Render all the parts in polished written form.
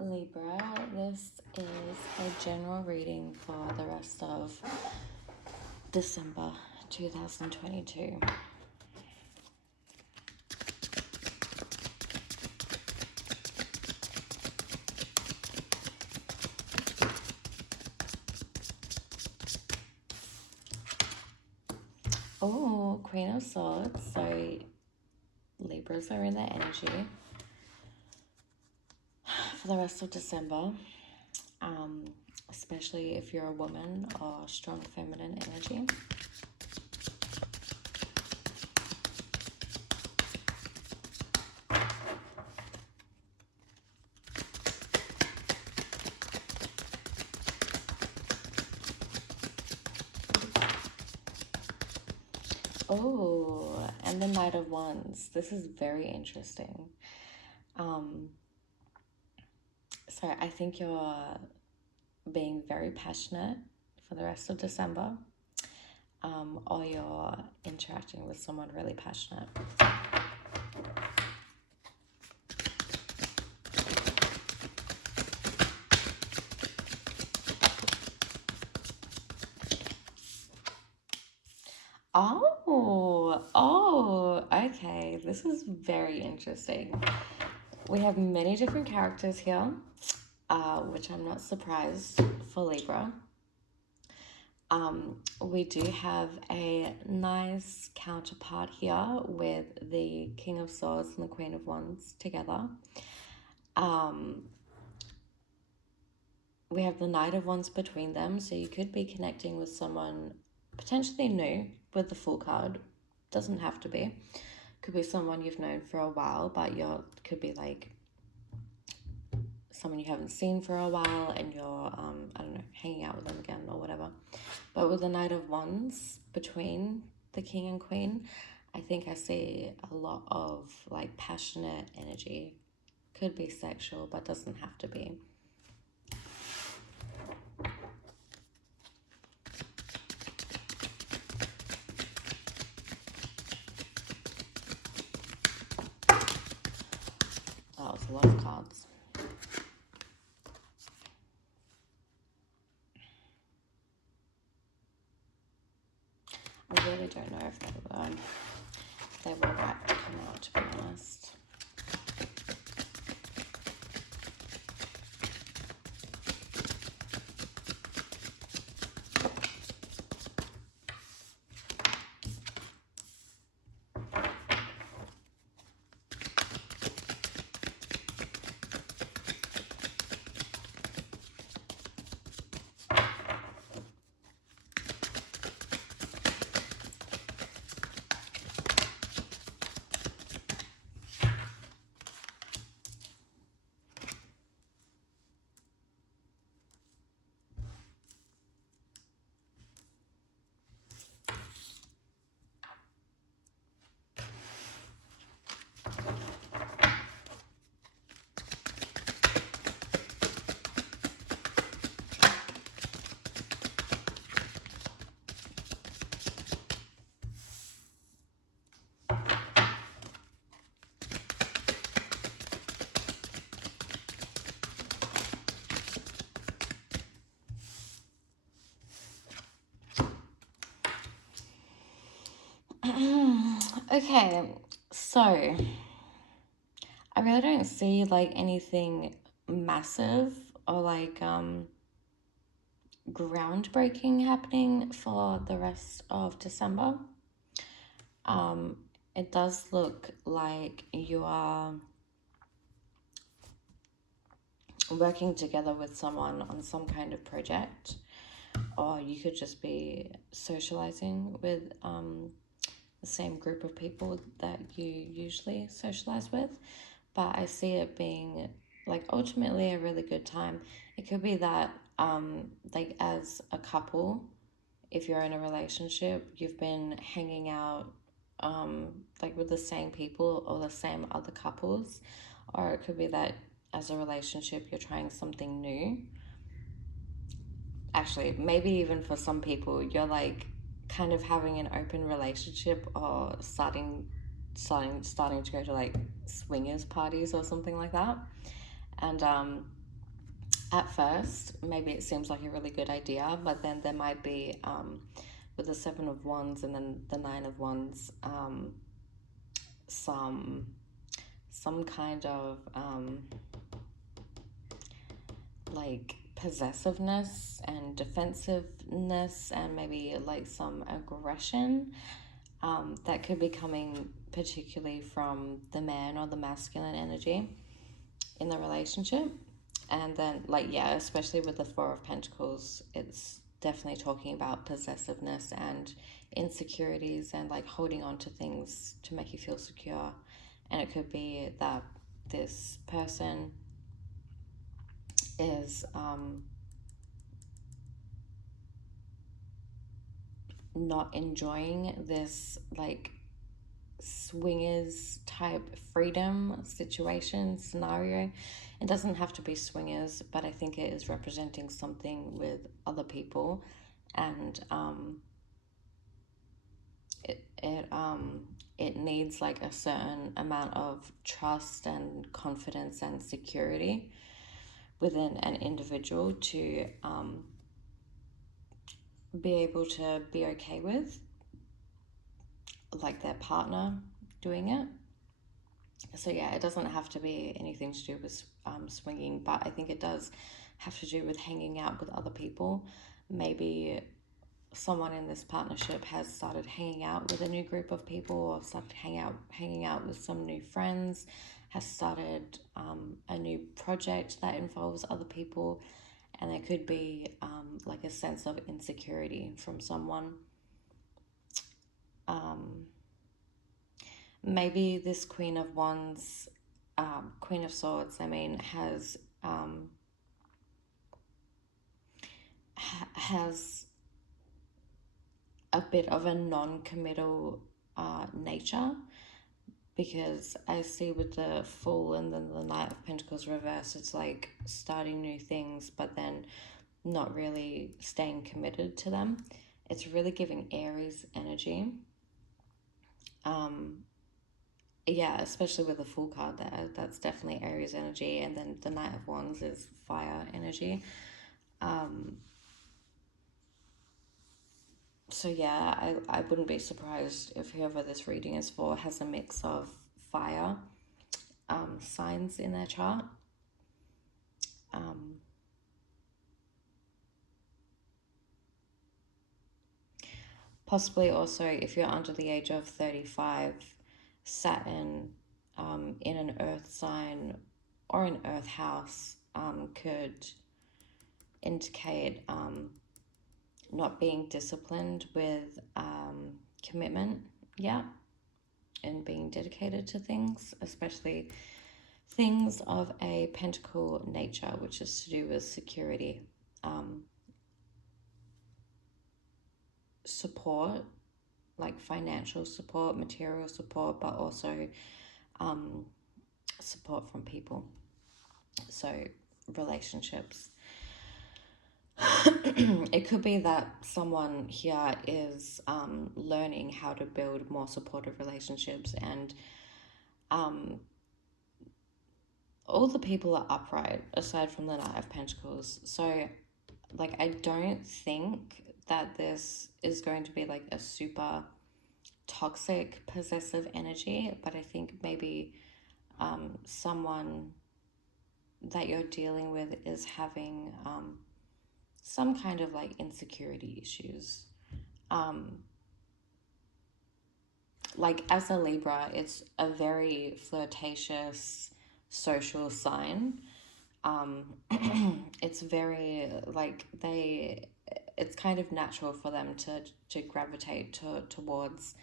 Libra. This is a general reading for the rest of December 2022. Oh, Queen of Swords. So Libras are in their energy for the rest of December, especially if you're a woman or strong feminine energy. Oh, and the Knight of Wands. This is very interesting. So I think you're being very passionate for the rest of December, or you're interacting with someone really passionate. Oh, okay. This is very interesting. We have many different characters here, which I'm not surprised for Libra. We do have a nice counterpart here with the King of Swords and the Queen of Wands together. We have the Knight of Wands between them, so you could be connecting with someone potentially new with the Fool card. Doesn't have to be. Could be someone you've known for a while, but could be like someone you haven't seen for a while and you're, I don't know, hanging out with them again or whatever. But with the Knight of Wands between the King and Queen, I think I see a lot of like passionate energy. Could be sexual, but doesn't have to be. That was a lot of cards. I really don't know if they were right to come out, to be honest. Okay, so I really don't see like anything massive or like groundbreaking happening for the rest of December. It does look like you are working together with someone on some kind of project, or you could just be socializing with the same group of people that you usually socialize with. But I see it being like ultimately a really good time. It could be that like as a couple, if you're in a relationship, you've been hanging out like with the same people or the same other couples, or it could be that as a relationship you're trying something new. Actually, maybe even for some people you're like kind of having an open relationship or starting to go to like swingers parties or something like that. And At first, maybe it seems like a really good idea, but then there might be, with the Seven of Wands and then the Nine of Wands, some kind of like possessiveness and defensiveness, and maybe like some aggression that could be coming particularly from the man or the masculine energy in the relationship. And then, like, yeah, especially with the Four of Pentacles, it's definitely talking about possessiveness and insecurities and like holding on to things to make you feel secure. And it could be that this person is not enjoying this like swingers type freedom situation scenario. It doesn't have to be swingers, but I think it is representing something with other people, and it needs like a certain amount of trust and confidence and security within an individual to be able to be okay with like their partner doing it. So yeah, it doesn't have to be anything to do with swinging, but I think it does have to do with hanging out with other people. Maybe someone in this partnership has started hanging out with a new group of people, or started hanging out with some new friends, has started a new project that involves other people, and there could be like a sense of insecurity from someone. Maybe this Queen of Wands, Queen of Swords, I mean, has a bit of a non-committal nature, because I see with the Fool and then the Knight of Pentacles reverse, it's like starting new things but then not really staying committed to them. It's really giving Aries energy. Yeah, especially with the Fool card there, that's definitely Aries energy, and then the Knight of Wands is fire energy. So yeah, I wouldn't be surprised if whoever this reading is for has a mix of fire signs in their chart. Possibly also, if you're under the age of 35, Saturn in an earth sign or an earth house could indicate not being disciplined with commitment yet, and being dedicated to things, especially things of a pentacle nature, which is to do with security, support, like financial support, material support, but also support from people. So relationships. It could be that someone here is learning how to build more supportive relationships, and all the people are upright aside from the Knight of Pentacles. So like, I don't think that this is going to be like a super toxic possessive energy, but I think maybe someone that you're dealing with is having some kind of like insecurity issues. Like, as a Libra, it's a very flirtatious social sign. It's very like it's kind of natural for them to gravitate towards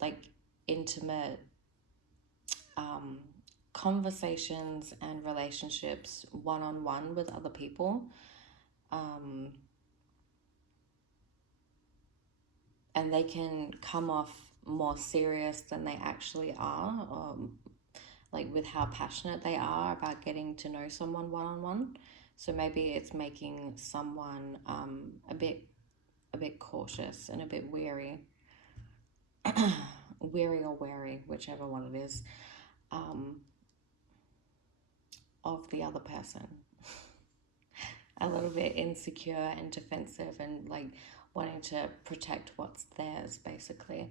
like intimate conversations and relationships one-on-one with other people, and they can come off more serious than they actually are, or like with how passionate they are about getting to know someone one-on-one. So maybe it's making someone a bit cautious and a bit weary, weary or wary, whichever one it is, of the other person. a little bit insecure and defensive and like wanting to protect what's theirs, basically.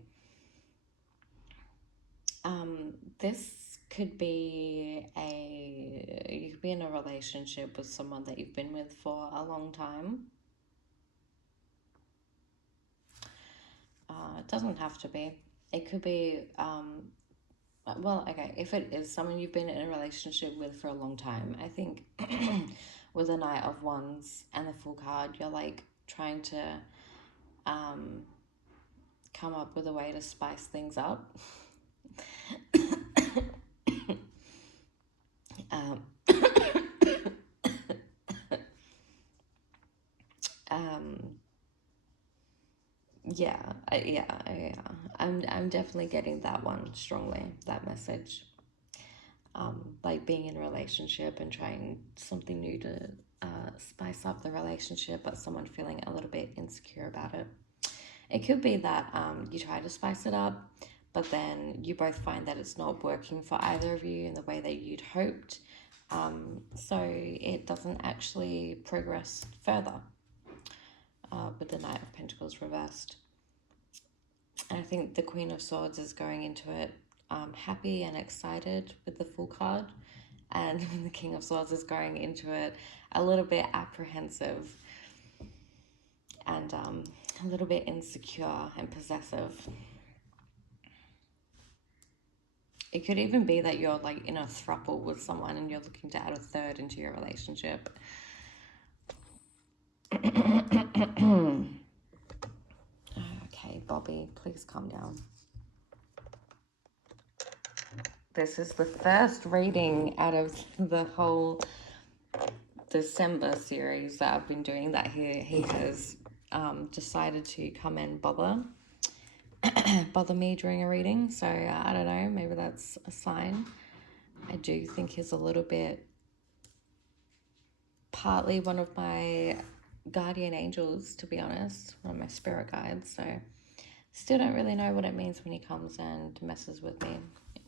This could be you could be in a relationship with someone that you've been with for a long time. It doesn't have to be. It could be, well, okay, if it is someone you've been in a relationship with for a long time, I think with the Knight of Wands and the Full card, you're like trying to come up with a way to spice things up. um, yeah, yeah. I'm definitely getting that one strongly, that message. Like being in a relationship and trying something new to spice up the relationship, but someone feeling a little bit insecure about it. It could be that you try to spice it up, but then you both find that it's not working for either of you in the way that you'd hoped. So it doesn't actually progress further with the Knight of Pentacles reversed. And I think the Queen of Swords is going into it happy and excited with the Full card. And the King of Swords is going into it a little bit apprehensive and a little bit insecure and possessive. It could even be that you're like in a throuple with someone and you're looking to add a third into your relationship. Okay, Bobby, please calm down. This is the first reading out of the whole December series that I've been doing that he has decided to come and bother me during a reading. So I don't know, maybe that's a sign. I do think he's a little bit partly one of my guardian angels, to be honest, one of my spirit guides. So still don't really know what it means when he comes and messes with me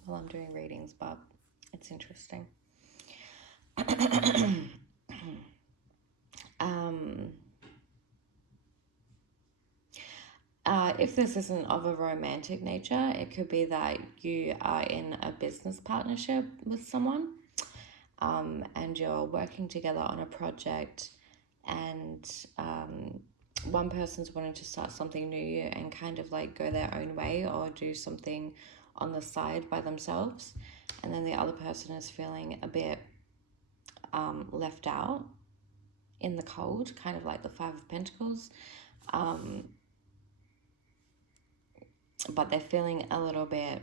while I'm doing readings, but it's interesting. If this isn't of a romantic nature, it could be that you are in a business partnership with someone and you're working together on a project, and one person's wanting to start something new and kind of like go their own way or do something on the side by themselves, and then the other person is feeling a bit left out in the cold, kind of like the Five of Pentacles. But they're feeling a little bit,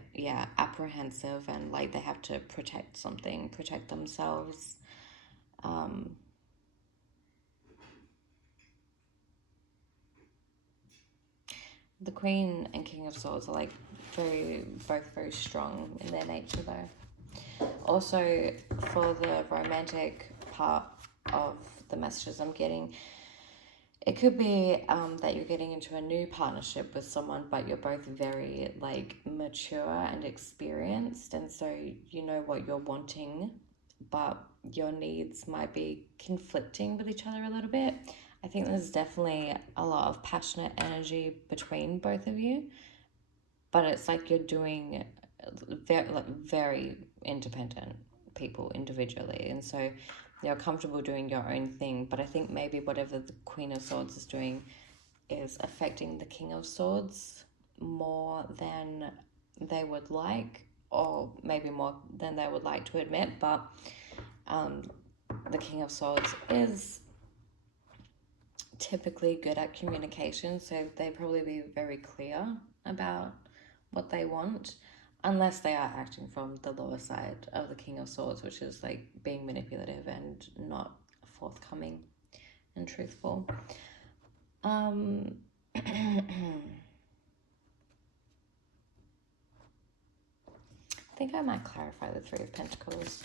apprehensive, and like they have to protect something, protect themselves. The Queen and King of Swords are like both very strong in their nature though. Also, for the romantic part of the messages I'm getting, it could be that you're getting into a new partnership with someone, but you're both very like mature and experienced, and so you know what you're wanting, but your needs might be conflicting with each other a little bit. I think there's definitely a lot of passionate energy between both of you, but it's like you're doing very independent people individually, and so you're comfortable doing your own thing. But I think maybe whatever the Queen of Swords is doing is affecting the King of Swords more than they would like, or maybe more than they would like to admit. But the King of Swords is typically good at communication, so they probably be very clear about what they want, unless they are acting from the lower side of the King of Swords, which is like being manipulative and not forthcoming and truthful. I think I might clarify the Three of Pentacles.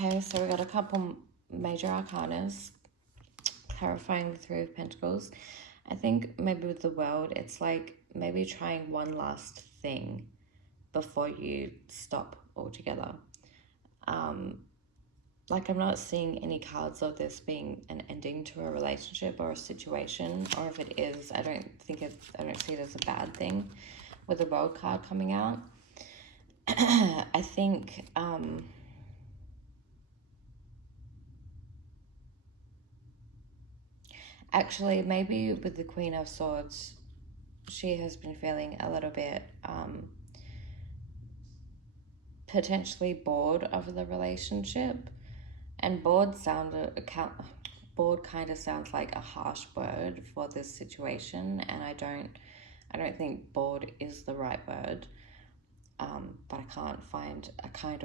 Okay, so we got a couple major arcanas clarifying the Three of Pentacles. I think maybe with the World, it's like maybe trying one last thing before you stop altogether. Like, I'm not seeing any cards of this being an ending to a relationship or a situation, or if it is, I don't see it as a bad thing with the World card coming out. I think actually maybe with the Queen of Swords, she has been feeling a little bit potentially bored of the relationship. And bored kind of sounds like a harsh word for this situation, and I don't think bored is the right word. But I can't find a kind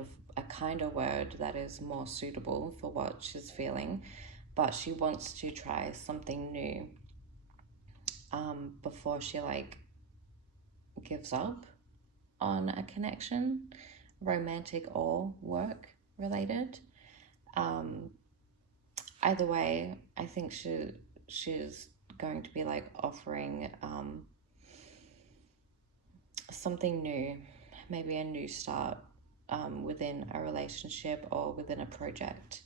of word that is more suitable for what she's feeling. But she wants to try something new before she like gives up on a connection, romantic or work related. Either way, I think she's going to be like offering something new, maybe a new start within a relationship or within a project.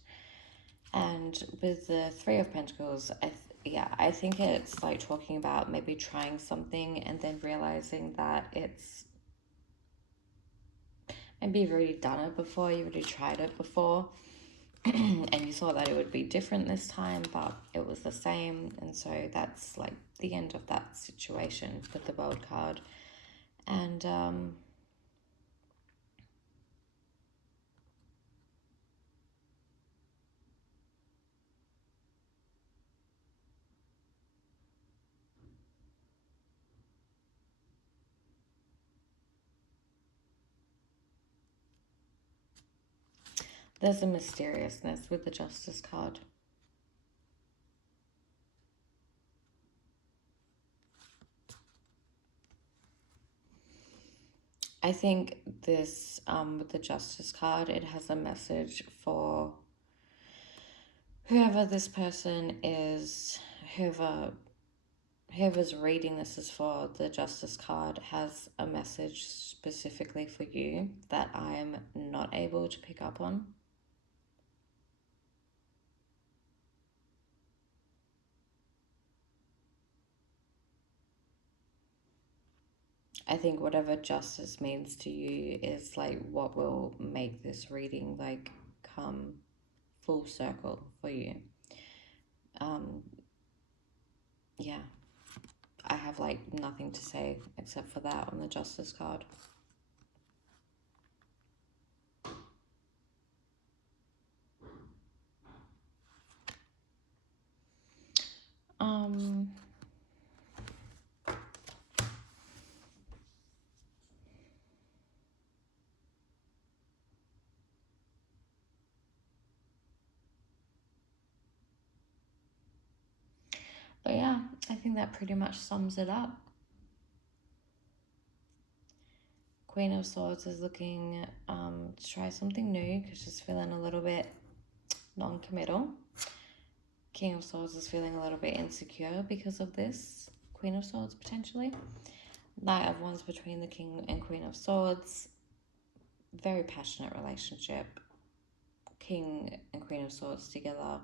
And with the Three of Pentacles, I think it's like talking about maybe trying something and then realizing that it's maybe you've already done it before, you've already tried it before, and you thought that it would be different this time, but it was the same. And so that's like the end of that situation with the World card. And there's a mysteriousness with the Justice card. I think this, with the Justice card, it has a message for whoever this person is, whoever's reading this is for. The Justice card has a message specifically for you that I am not able to pick up on. I think whatever justice means to you is like what will make this reading like come full circle for you. Yeah, I have like nothing to say except for that on the Justice card. But yeah, I think that pretty much sums it up. Queen of Swords is looking to try something new because she's feeling a little bit non-committal. King of Swords is feeling a little bit insecure because of this. Queen of Swords potentially. Knight of Wands between the King and Queen of Swords. Very passionate relationship. King and Queen of Swords together,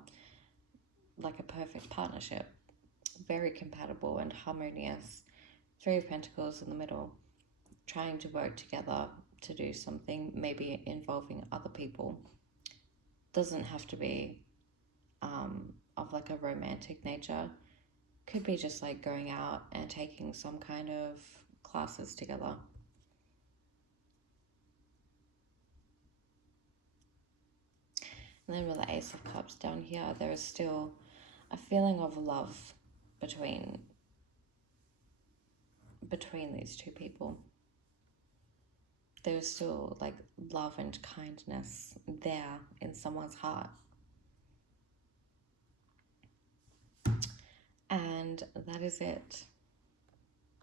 like a perfect partnership. Very compatible and harmonious. Three of Pentacles in the middle, trying to work together to do something, maybe involving other people. Doesn't have to be of like a romantic nature. Could be just like going out and taking some kind of classes together. And then with the Ace of Cups down here, there is still a feeling of love between these two people. There's still like love and kindness there in someone's heart. And that is it.